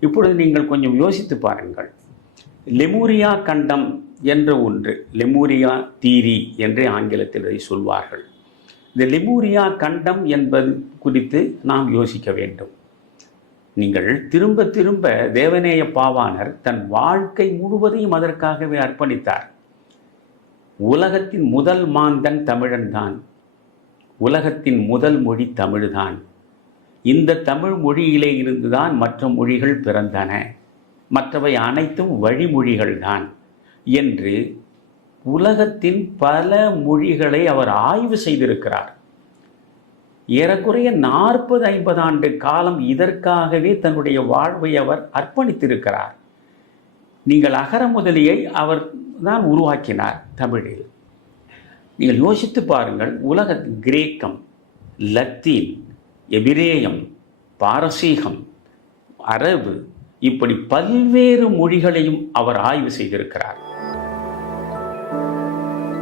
இப்பொழுது நீங்கள் கொஞ்சம் யோசித்து பாருங்கள். லெமூரியா கண்டம் என்ற ஒன்று லெமூரியா தீரி என்று ஆங்கிலத்தில் இதை சொல்வார்கள். இந்த லெமூரியா கண்டம் என்பது குறித்து நாம் யோசிக்க வேண்டும். நீங்கள் திரும்ப திரும்ப தேவநேய பாவாணர் தன் வாழ்க்கை முழுவதையும் அதற்காகவே அர்ப்பணித்தார். உலகத்தின் முதல் மாந்தன் தமிழன்தான். உலகத்தின் முதல் மொழி தமிழ்தான். இந்த தமிழ் மொழியிலே இருந்துதான் மற்ற மொழிகள் பிறந்தன. மற்றவை அனைத்தும் வழிமொழிகள்தான் என்று உலகத்தின் பல மொழிகளை அவர் ஆய்வு செய்திருக்கிறார். ஏறக்குறைய நாற்பது ஐம்பது ஆண்டு காலம் இதற்காகவே தன்னுடைய வாழ்வை அவர் அர்ப்பணித்திருக்கிறார். நீங்கள் அகர முதலியை அவர் தான் உருவாக்கினார் தமிழில். நீங்கள் யோசித்து பாருங்கள் உலக கிரேக்கம் லத்தீன் எபிரேயம் பாரசீகம் அரபு இப்படி பல்வேறு மொழிகளையும் அவர் ஆய்வு செய்திருக்கிறார்.